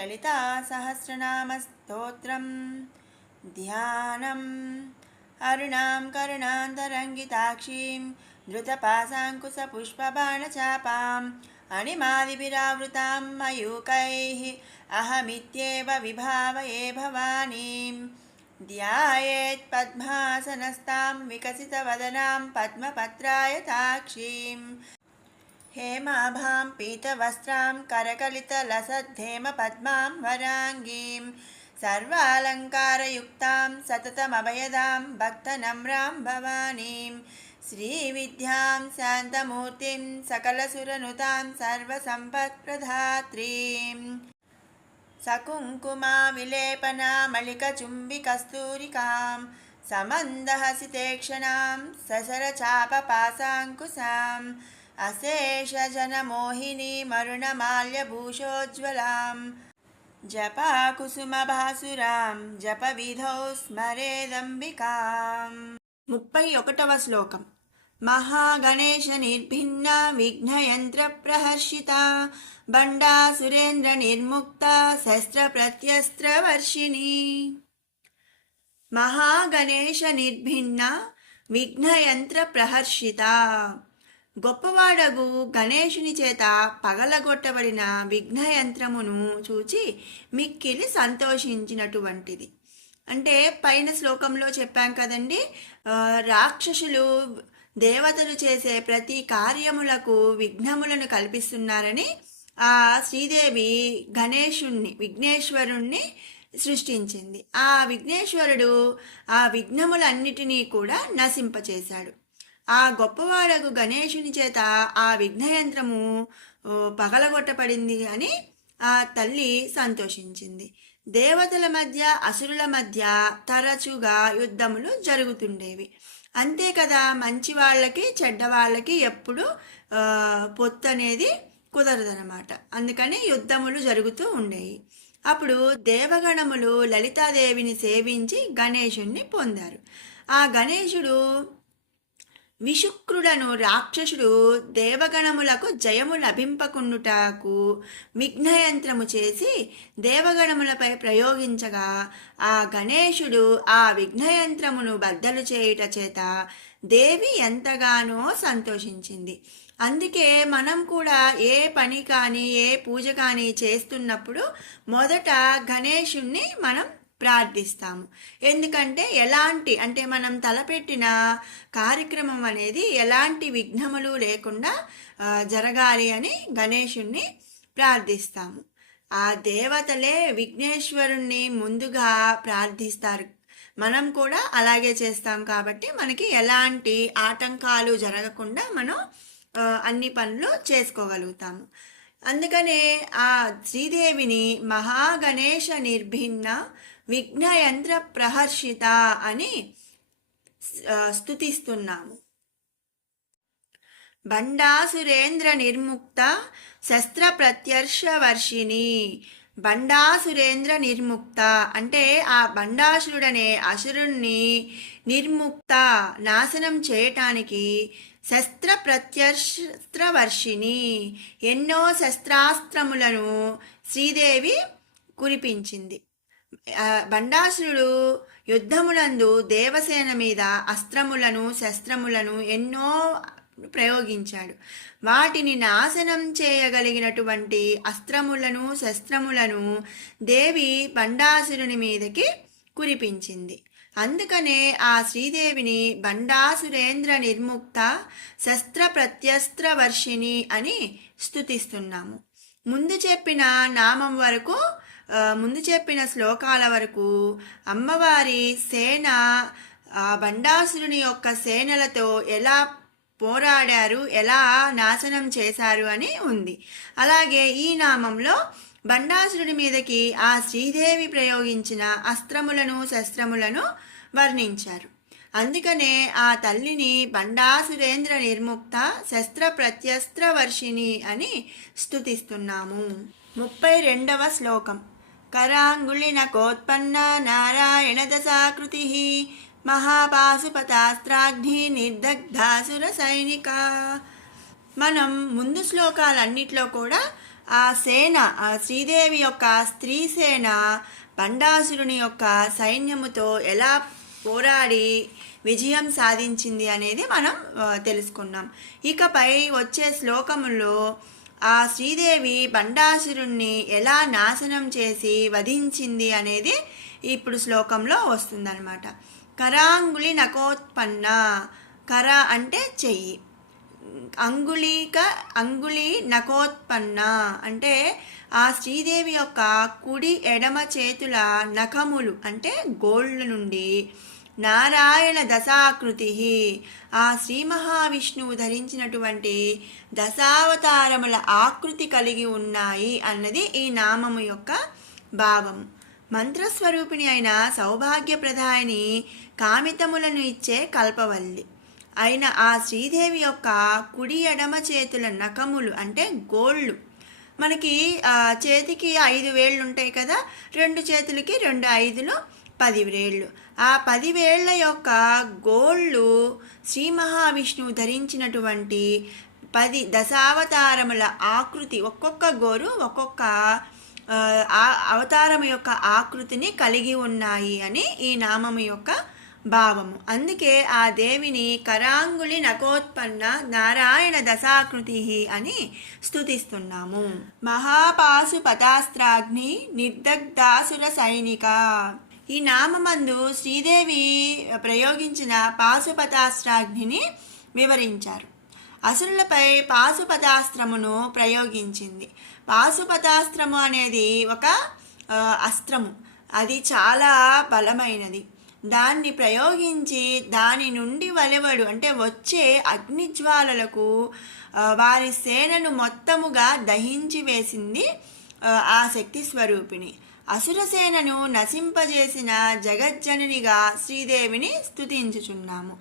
లలితా సహస్రనామస్తోత్రం ధ్యానం. అరుణాం కరుణాంతరంగితాక్షీం ధృతపాశాంకుశపుష్పబాణచాపాం అణిమాదిభిరావృతాం మయూకైః అహమిత్యేవ విభావయే భవానీం. ధ్యాయేత్ పద్మాసనస్తాం వికసితవదనాం పద్మపత్రాయతాక్షీం హేమాభాం పీతవస్త్రాం కరకలితలసద్ధేమపద్మాం వరాంగీం సర్వాలంకారయుక్తాం సతతమభయదాం భక్తనమ్రాం భవానీం శ్రీవిద్యాం శాంతమూర్తిం సకలసురనుతాం సర్వసంపత్ప్రదాత్రీం సకుంకుమా విలేపనామళికచుంబికస్తూరికాం సమందహసితేక్షణాం ససరచాపపాశాంకుశాం అశేషజనమోహినీ మరుణమాల్యభూషోజ్వలాం జపాకుసుమభాసురాం జపవిధౌ స్మరేదంబికాం. 31వ శ్లోకం. మహాగణేశ నిర్భిన్న విఘ్నయంత్ర ప్రహర్షిత బండాసురేంద్ర నిర్ముక్త శస్త్ర ప్రత్యస్త్ర వర్షిణి. మహాగణేశ నిర్భిన్న విఘ్నయంత్ర ప్రహర్షిత. గొప్పవాడగు గణేశుని చేత పగలగొట్టబడిన విఘ్నయంత్రమును చూచి మిక్కిలి సంతోషించినటువంటిది. అంటే పైన శ్లోకంలో చెప్పాం కదండి, రాక్షసులు దేవతలు చేసే ప్రతి కార్యములకు విఘ్నములను కల్పిస్తున్నారని ఆ శ్రీదేవి విఘ్నేశ్వరుణ్ణి సృష్టించింది. ఆ విఘ్నేశ్వరుడు ఆ విఘ్నములన్నిటినీ కూడా నశింపచేశాడు. ఆ గొప్పవాడకు గణేశుని చేత ఆ విఘ్నయంత్రము పగలగొట్టబడింది అని ఆ తల్లి సంతోషించింది. దేవతల మధ్య అసురుల మధ్య తరచుగా యుద్ధములు జరుగుతుండేవి. అంతే కదా, మంచి వాళ్ళకి చెడ్డ వాళ్ళకి ఎప్పుడు పొత్తు అనేది కుదరదనమాట. అందుకని యుద్ధములు జరుగుతూ ఉండేవి. అప్పుడు దేవగణములు లలితాదేవిని సేవించి గణేశుణ్ణి పొందారు. ఆ గణేశుడు విశుక్రుడను రాక్షసుడు దేవగణములకు జయము లభింపకుండుటకు విఘ్నయంత్రము చేసి దేవగణములపై ప్రయోగించగా ఆ గణేశుడు ఆ విఘ్నయంత్రమును బద్దలు చేయుట చేత దేవి ఎంతగానో సంతోషించింది. అందుకే మనం కూడా ఏ పని కానీ ఏ పూజ కానీ చేస్తున్నప్పుడు మొదట గణేశుణ్ణి మనం ప్రార్థిస్తాము. ఎందుకంటే అంటే మనం తలపెట్టిన కార్యక్రమం అనేది ఎలాంటి విఘ్నములు లేకుండా జరగాలి అని గణేశుణ్ణి ప్రార్థిస్తాము. ఆ దేవతలే విఘ్నేశ్వరుణ్ణి ముందుగా ప్రార్థిస్తారు. మనం కూడా అలాగే చేస్తాం. కాబట్టి మనకి ఎలాంటి ఆటంకాలు జరగకుండా మనం అన్ని పనులు చేసుకోగలుగుతాము. అందుకనే ఆ శ్రీదేవిని మహాగణేశ నిర్భిన్న విఘ్నయంత్ర ప్రహర్షిత అని స్తుతిస్తున్నాము. బండాసురేంద్ర నిర్ముక్త శస్త్ర ప్రత్యర్షవర్షిణి. బండాసురేంద్ర నిర్ముక్త అంటే ఆ బండాసురుడనే అసురుణ్ణి నిర్ముక్త నాశనం చేయటానికి శస్త్ర ప్రత్యస్త్రవర్షిణి ఎన్నో శస్త్రాస్త్రములను శ్రీదేవి కురిపించింది. బండాసురుడు యుద్ధములందు దేవసేన మీద అస్త్రములను శస్త్రములను ఎన్నో ప్రయోగించాడు. వాటిని నాశనం చేయగలిగినటువంటి అస్త్రములను శస్త్రములను దేవి బండాసురుని మీదకి కురిపించింది. అందుకనే ఆ శ్రీదేవిని బండాసురేంద్ర నిర్ముక్త శస్త్ర ప్రత్యస్త్ర వర్షిణి అని స్తుతిస్తున్నాము. ముందు చెప్పిన శ్లోకాల వరకు అమ్మవారి సేన బండాసురుని యొక్క సేనలతో ఎలా పోరాడారు, ఎలా నాశనం చేశారు అని ఉంది. అలాగే ఈ నామంలో బండాసురుడి మీదకి ఆ శ్రీదేవి ప్రయోగించిన అస్త్రములను శస్త్రములను వర్ణించారు. అందుకనే ఆ తల్లిని బండాసురేంద్ర నిర్ముక్త శస్త్ర ప్రత్యస్త్ర వర్షిణి అని స్తుతిస్తున్నాము. 32వ శ్లోకం. కరాంగుళినకోత్పన్న నారాయణ దశాకృతి మహాపాశుపతాస్త్రాగ్ని నిర్దగ్ధాసుర సైనిక. మనం ముందు శ్లోకాలన్నిట్లో కూడా ఆ సేన, ఆ శ్రీదేవి యొక్క స్త్రీ సేన బండాసురుని యొక్క సైన్యముతో ఎలా పోరాడి విజయం సాధించింది అనేది మనం తెలుసుకున్నాం. ఇకపై వచ్చే శ్లోకములో ఆ శ్రీదేవి బండాసురుణ్ణి ఎలా నాశనం చేసి వధించింది అనేది ఇప్పుడు శ్లోకంలో వస్తుందన్నమాట. కరాంగుళి నకోత్పన్న, కర అంటే చెయ్యి, అంగుళి నకోత్పన్న అంటే ఆ శ్రీదేవి యొక్క కుడి ఎడమ చేతుల నఖములు అంటే గోళ్ళు నుండి నారాయణ దశాకృతి, ఆ శ్రీ మహావిష్ణువు ధరించినటువంటి దశావతారముల ఆకృతి కలిగి ఉన్నాయి అన్నది ఈ నామము యొక్క భావము. మంత్రస్వరూపిణి అయిన సౌభాగ్యప్రదాయిని, కామితములను ఇచ్చే కల్పవల్లి అయిన ఆ శ్రీదేవి యొక్క కుడి ఎడమ చేతుల నఖములు అంటే గోళ్ళు. మనకి చేతికి 5 వేళ్ళు ఉంటాయి కదా, 2 చేతులకి 2 5లు 10 వేళ్ళు. ఆ 10 వేళ్ల యొక్క గోళ్ళు శ్రీ మహావిష్ణువు ధరించినటువంటి 10 దశావతారముల ఆకృతి, ఒక్కొక్క గోరు ఒక్కొక్క అవతారము యొక్క ఆకృతిని కలిగి ఉన్నాయి అని ఈ నామము యొక్క భావము. అందుకే ఆ దేవిని కరాంగుళి నకోత్పన్న నారాయణ దశాకృతి అని స్తుతిస్తున్నాము. మహాపాశుపతాస్త్రాగ్ని నిర్దగ్ధాసుర సైనిక, ఈ నామందు శ్రీదేవి ప్రయోగించిన పాశుపతాస్త్రాగ్నిని వివరించారు. అసురులపై పాశుపతాస్త్రమును ప్రయోగించింది. పాశుపతాస్త్రము అనేది ఒక అస్త్రము, అది చాలా బలమైనది. దాన్ని ప్రయోగించి దాని నుండి వెలువడు అంటే వచ్చే అగ్నిజ్వాలలకు వారి సేనను మొత్తముగా దహించి వేసింది ఆ శక్తి స్వరూపిణి. అసురసేనను నశింపజేసిన జగజ్జననిగా శ్రీదేవిని స్తుతించుచున్నాము.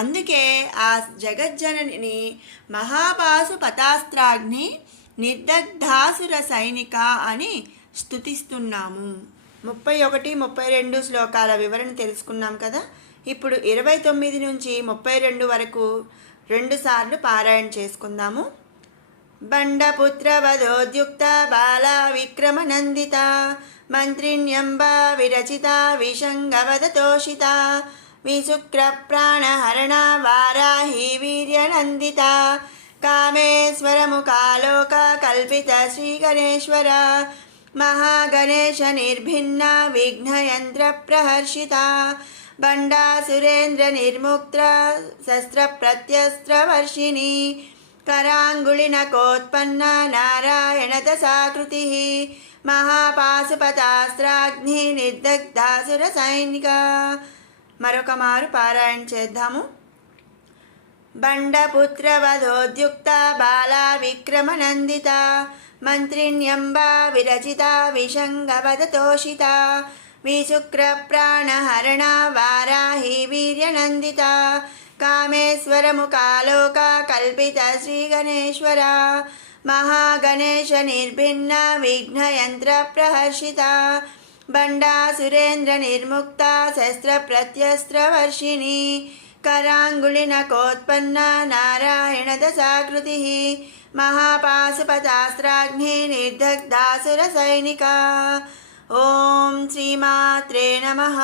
అందుకే ఆ జగజ్జననిని మహాపాశుపతాస్త్రాగ్ని నిర్దగ్ధాసుర సైనిక అని స్తుతిస్తున్నాము. 31, 32 శ్లోకాల వివరణ తెలుసుకున్నాం కదా. ఇప్పుడు 29 నుంచి 32 వరకు 2 సార్లు పారాయణ చేసుకుందాము. బండపుత్ర వధోద్యుక్త బాల విక్రమ నందిత, మంత్రిణ్యంబ విరచిత విషంగవదతోషిత, విశుక్ర ప్రాణహరణ వారాహి వీర్యనందిత, కామేశ్వరముఖాలోక కల్పిత శ్రీ గణేశ్వర, మహాగణేశ నిర్భిన్న విఘ్నయంత్ర ప్రహర్షిత, బండాసురేంద్ర నిర్ముక్త శస్త్ర ప్రత్యస్త్ర వర్షిణి, కరాంగుళి నకోత్పన్న నారాయణ దశాకృతి, మహాపాశుపతాస్త్రాగ్ని నిర్దగ్ధాసుర సైనిక. మరొక మారు పారాయణ చేద్దాము. బండపుత్ర వధోద్యుక్త బాల విక్రమ నందిత, మంత్రిణ్యంబ విరచిత విషంగవదతోషిత, విశుక్ర ప్రాణహరణ వారాహి వీర్యనందిత, కామేశ్వరముఖాలోక కల్పిత శ్రీ గణేశ్వర, మహాగణేశ నిర్భిన్న విఘ్నయంత్ర ప్రహర్షిత, బండాసురేంద్ర నిర్ముక్త శస్త్ర ప్రత్యస్త్ర వర్షిణి, కరాంగుళి నకోత్పన్న నారాయణ దశాకృతి, మహాపాశుపతాస్త్రాగ్ని నిర్దగ్ధాసుర సైనిక. ఓం శ్రీమాత్రే నమః.